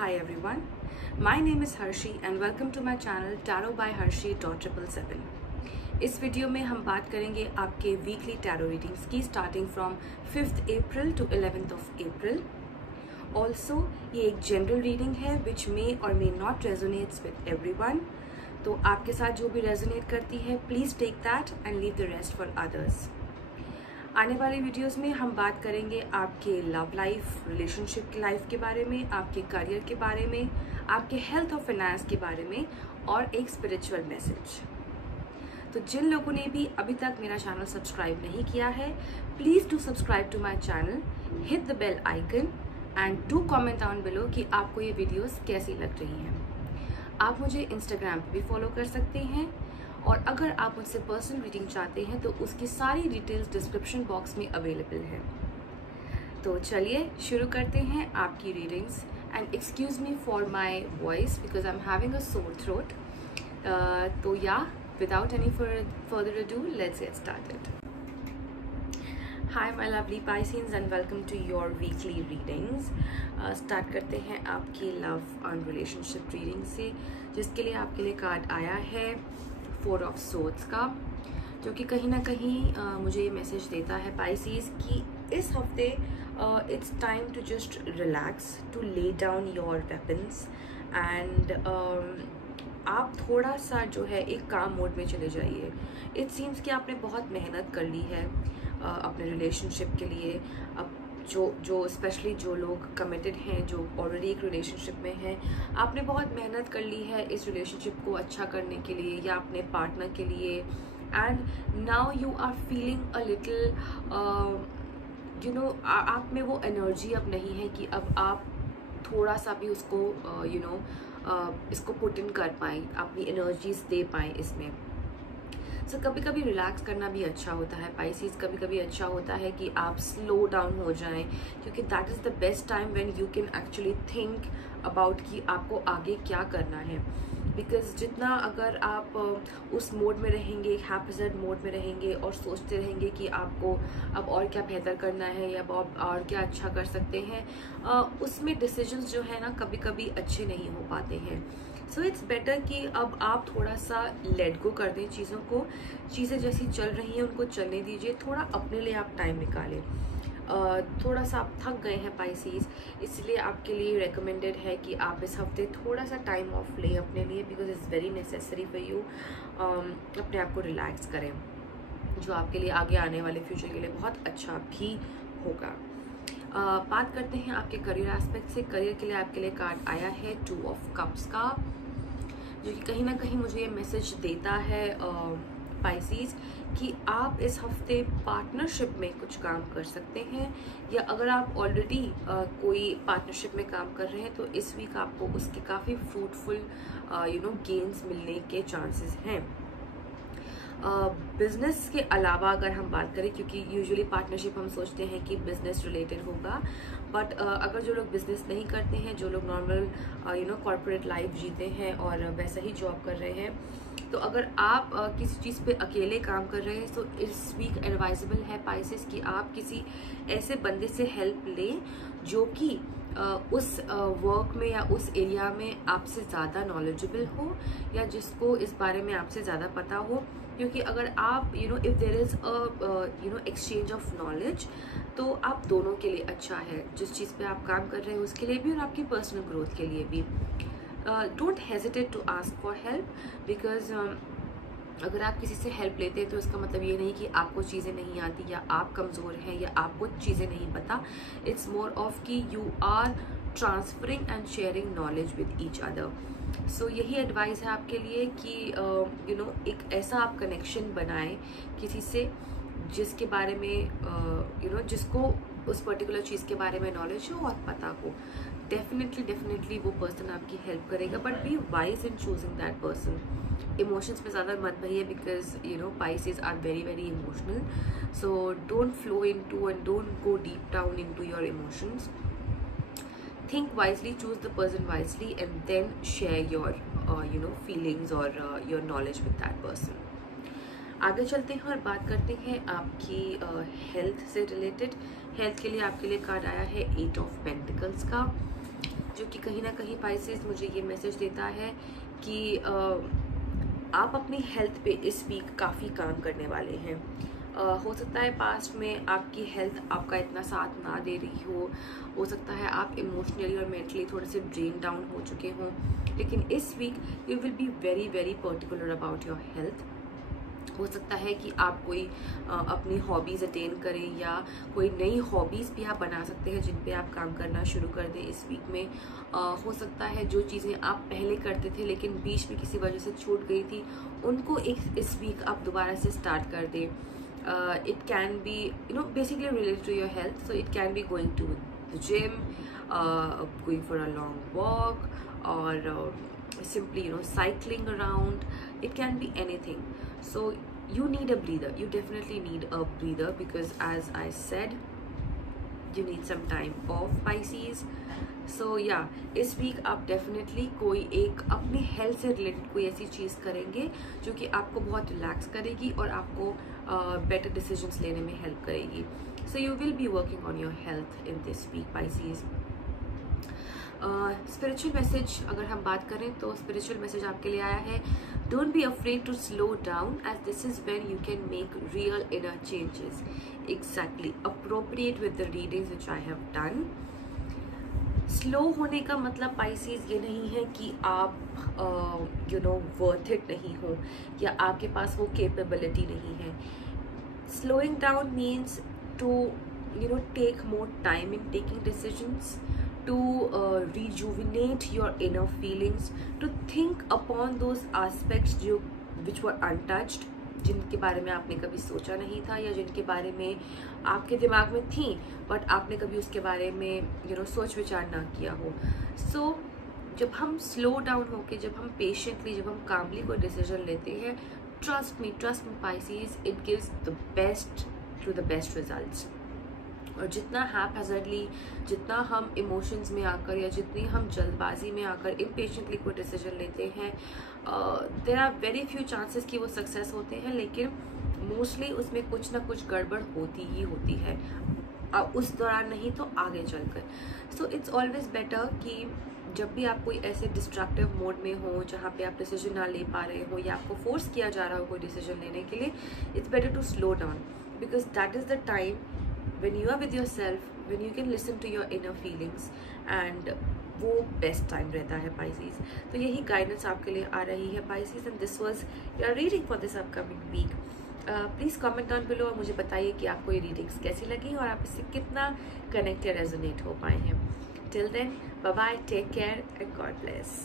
Hi everyone, my name is Harshi and welcome to my channel Tarot by Harshi.777। इस video में हम बात करेंगे आपके वीकली टैरो रीडिंग्स की starting from 5th April to 11th of अप्रैल। Also ये एक जनरल रीडिंग है विच मे और may not resonates with everyone, तो आपके साथ जो भी रेजोनेट करती है please take that and leave the rest for others. आने वाले वीडियोस में हम बात करेंगे आपके लव लाइफ, रिलेशनशिप की लाइफ के बारे में, आपके करियर के बारे में, आपके हेल्थ और फाइनेंस के बारे में और एक स्पिरिचुअल मैसेज। तो जिन लोगों ने भी अभी तक मेरा चैनल सब्सक्राइब नहीं किया है, please do subscribe to my channel, hit the bell icon and do comment down below कि आपको ये वीडियोस कैसी लग रही हैं। आप मुझे इंस्टाग्राम पे भी फॉलो कर सकते हैं और अगर आप मुझसे पर्सनल रीडिंग चाहते हैं तो उसकी सारी डिटेल्स डिस्क्रिप्शन बॉक्स में अवेलेबल है। तो चलिए शुरू करते हैं आपकी readings and excuse me for my voice because I am having a sore throat. तो yeah without any further ado let's get started. Hi my lovely Pisceans and welcome to your weekly readings. Start करते हैं आपकी love and relationship reading से, जिसके लिए आपके लिए card आया है 4 of Swords का, जो कि कहीं ना कहीं मुझे ये मैसेज देता है पाइसेस कि इस हफ्ते it's time to just relax, to lay down your weapons and आप थोड़ा सा जो है एक काम मोड में चले जाइए। इट सीम्स कि आपने बहुत मेहनत कर ली है अपने रिलेशनशिप के लिए। अब जो स्पेशली जो लोग कमिटेड हैं, जो ऑलरेडी एक रिलेशनशिप में हैं, आपने बहुत मेहनत कर ली है इस रिलेशनशिप को अच्छा करने के लिए या अपने पार्टनर के लिए, and now you are feeling a little आप में वो एनर्जी अब नहीं है कि अब आप थोड़ा सा भी उसको इसको पुट इन कर पाएँ, अपनी एनर्जीज दे पाएँ इसमें। सो कभी कभी रिलैक्स करना भी अच्छा होता है पाइसेस। कभी कभी अच्छा होता है कि आप स्लो डाउन हो जाएं, क्योंकि that is the best time when you can actually think about कि आपको आगे क्या करना है। बिकॉज जितना अगर आप उस मोड में रहेंगे, हैप्पीज़ेड मोड में रहेंगे और सोचते रहेंगे कि आपको अब और क्या बेहतर करना है या अब और क्या अच्छा कर सकते हैं, उसमें डिसीजंस जो है ना कभी कभी अच्छे नहीं हो पाते हैं। सो इट्स बेटर कि अब आप थोड़ा सा लेट गो कर दें चीज़ों को। चीज़ें जैसी चल रही हैं उनको चलने दीजिए, थोड़ा अपने लिए आप टाइम निकालें। थोड़ा सा आप थक गए हैं पाइसेस, इसलिए आपके लिए रिकमेंडेड है कि आप इस हफ्ते थोड़ा सा टाइम ऑफ लें अपने लिए, because it's very necessary for you. अपने आप को रिलैक्स करें, जो आपके लिए आगे आने वाले फ्यूचर के लिए बहुत अच्छा भी होगा। बात करते हैं आपके करियर एस्पेक्ट से। करियर के लिए आपके लिए कार्ड आया है 2 of Cups का, जो कि कहीं ना कहीं मुझे ये मैसेज देता है पाइसेस कि आप इस हफ्ते पार्टनरशिप में कुछ काम कर सकते हैं, या अगर आप ऑलरेडी कोई पार्टनरशिप में काम कर रहे हैं तो इस वीक आपको उसके काफ़ी फ्रूटफुल गेन्स मिलने के चांसेस हैं। बिजनेस के अलावा अगर हम बात करें, क्योंकि यूजुअली पार्टनरशिप हम सोचते हैं कि बिजनेस रिलेटेड होगा, बट अगर जो लोग बिजनेस नहीं करते हैं, जो लोग नॉर्मल कॉर्पोरेट लाइफ जीते हैं और वैसा ही जॉब कर रहे हैं, तो अगर आप किसी चीज़ पे अकेले काम कर रहे हैं तो इस वीक एडवाइजेबल है पाइसेस कि आप किसी ऐसे बंदे से हेल्प लें जो कि उस वर्क में या उस एरिया में आपसे ज़्यादा नॉलेजेबल हो, या जिसको इस बारे में आपसे ज़्यादा पता हो। क्योंकि अगर आप if there is exchange of knowledge, तो आप दोनों के लिए अच्छा है, जिस चीज़ पे आप काम कर रहे हैं उसके लिए भी और आपकी पर्सनल ग्रोथ के लिए भी। Don't hesitate to ask for help, because अगर आप किसी से हेल्प लेते हैं तो इसका मतलब ये नहीं कि आपको चीज़ें नहीं आती या आप कमज़ोर हैं या आपको चीज़ें नहीं पता। इट्स मोर ऑफ कि you are transferring and sharing knowledge with each other. So यही एडवाइस है आपके लिए कि एक ऐसा आप कनेक्शन बनाएं किसी से जिसके बारे में जिसको उस पर्टिकुलर चीज़ के बारे में नॉलेज हो और पता हो। डेफिनेटली वो पर्सन आपकी हेल्प करेगा, but be wise in choosing that person. Emotions पे ज़्यादा मत भरिए, because Pisces are very very emotional. So don't flow into and don't go deep down into your emotions. Think wisely, choose the person wisely, and then share your feelings or your knowledge with that person. आगे चलते हैं और बात करते हैं आपकी health से related. Health के लिए आपके लिए कार्ड आया है 8 of Pentacles का, जो कि कहीं ना कहीं पाइसेस मुझे ये मैसेज देता है कि आप अपनी हेल्थ पे इस वीक काफ़ी काम करने वाले हैं। हो सकता है पास्ट में आपकी हेल्थ आपका इतना साथ ना दे रही हो सकता है आप इमोशनली और मेंटली थोड़े से ड्रेन डाउन हो चुके हों, लेकिन इस week you will be very very particular about your health. हो सकता है कि आप कोई अपनी हॉबीज़ अटेन करें या कोई नई हॉबीज़ भी आप बना सकते हैं जिन पे आप काम करना शुरू कर दें इस वीक में। हो सकता है जो चीज़ें आप पहले करते थे लेकिन बीच में किसी वजह से छूट गई थी, उनको इस वीक आप दोबारा से स्टार्ट कर दें। It can be basically related to your health, so it can be going to the gym, going for a long walk, और simply cycling around. It can be anything. So you need a breather, you definitely need a breather, because as I said, you need some time off, Pisces. So yeah, इस week आप definitely कोई एक अपनी health से related कोई ऐसी चीज़ करेंगे जो कि आपको बहुत रिलैक्स करेगी और आपको बेटर डिसीजंस लेने में हेल्प करेगी। So you will be working on your health in this week, Pisces. Spiritual message अगर हम बात करें तो स्पिरिचुअल मैसेज आपके लिए आया है, don't be afraid to slow down as this is when you can make real inner changes. Exactly appropriate with the readings which I have done. Slow होने का मतलब पाइसेस ये नहीं है कि आप वर्थ इट नहीं हो या आपके पास वो कैपेबिलिटी नहीं है। Slowing down means to take more time in taking decisions, to rejuvenate your inner feelings, to think upon those aspects which were untouched, जिनके बारे में आपने कभी सोचा नहीं था या जिनके बारे में आपके दिमाग में थी बट आपने कभी उसके बारे में सोच विचार ना किया हो। सो जब हम स्लो डाउन होके, जब हम पेशेंटली, जब हम कामली कोई डिसीजन लेते हैं, trust me Pisces, it gives the best to the best results. और जितना हैपहैज़र्डली, जितना हम इमोशंस में आकर या जितनी हम जल्दबाजी में आकर इम्पेशेंटली कोई डिसीजन लेते हैं, there are very few chances कि वो सक्सेस होते हैं, लेकिन मोस्टली उसमें कुछ ना कुछ गड़बड़ होती ही होती है, उस दौरान नहीं तो आगे चलकर। सो इट्स ऑलवेज बेटर कि जब भी आप कोई ऐसे डिस्ट्रक्टिव मोड में हो जहाँ पे आप डिसीजन ना ले पा रहे हो या आपको फोर्स किया जा रहा हो कोई डिसीजन लेने के लिए, it's better to slow down, because that is the time when you are with yourself, when you can listen to your inner feelings, and वो बेस्ट टाइम रहता है पाइसेस। तो यही गाइडेंस आपके लिए आ रही है Pisces, and this was your reading for this upcoming week. Please comment down below और मुझे बताइए कि आपको ये रीडिंग्स कैसी लगी और आप इससे कितना कनेक्ट या रेजोनेट हो पाए हैं। Till then, bye bye, take care and God bless.